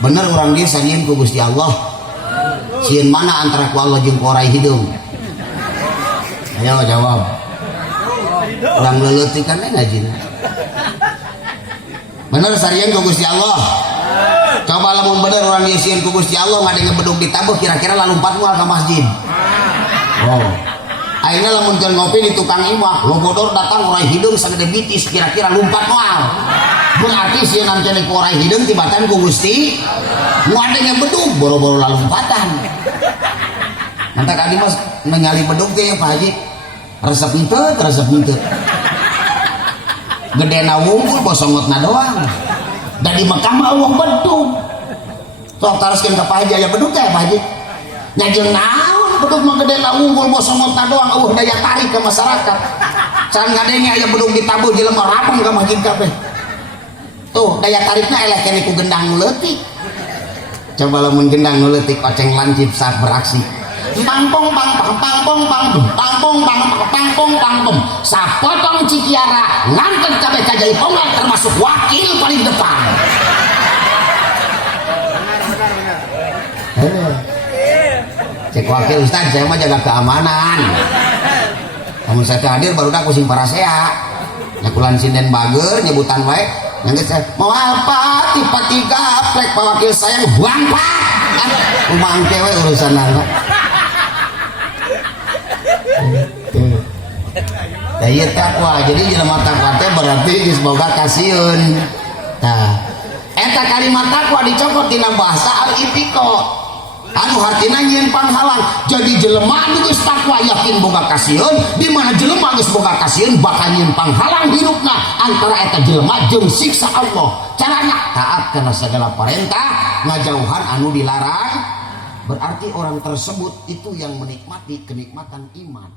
bener orang dia sangin ku Gusti Allah. Sieun mana antara ku Allah jeung ku orai hidung? Ayo jawab. Urang leuleut kan ngajina. Bener sarian ku Gusti Allah. Coba lamun bener orang dia sieun ku Gusti Allah ngadenge bedug ditabuh kira-kira lalumpat moal ka masjid. Oh. Ayeuna lamun keur ngopi di tukang imah, lo bodor datang orai hidung sagede bitis kira-kira lumpat moal. Berarti sieun cenah ku orai hidung tibatan ku Gusti ngadenge bedug boro-boro lalumpatan. Nanti kali mas ningali bedug ge Pak Haji. Resep henteu. Gedena wungkul bosongotna doang. Dan di Mekah mah eueuh bedug. Sok taroskeun ka Pak Haji aya bedug teh Pak Haji. Nya jeung naon bedug mah gedena wungkul bosongotna doang eueuh daya tarik ke masyarakat. Can ngadenge aya bedug ditabuh jelema rapeng ka masjid kabeh. Tuh daya tarikna eleh keneh ku gendang nu leutik. Coba lamun gendang nu leutik oceng lancip saat beraksi. Pangpong pangpong pangpong pangpong pangpong pangpong pangpong pangpong sapotong cikiara ngangket kabeh ka Jaipongan termasuk wakil paling depan. Cek wakil Ustaz saya mah jaga keamanan. Kamu saya hadir baru dah kucing parasea. Nyakulan sinden bager nyebutan wae. Nangis saya mau apa tipe 3 plek Pak Wakil sayang buang Pak. Rumah angkewe urusan anak. Daya takwa jadi jelema takwa teh berarti geus boga kasieun. Nah, eta kalimat takwa dicokot dina bahasa al-itiqa. Anu hartina nyieun panghalang. Jadi jelema anu geus takwa yakin boga kasieun, di mana jelema geus boga kasieun bakal nyieun panghalang hidupna antara eta jelema jeung siksa Allah. Carana taat kana segala perintah, ngajauhan anu dilarang. Berarti orang tersebut itu yang menikmati kenikmatan iman.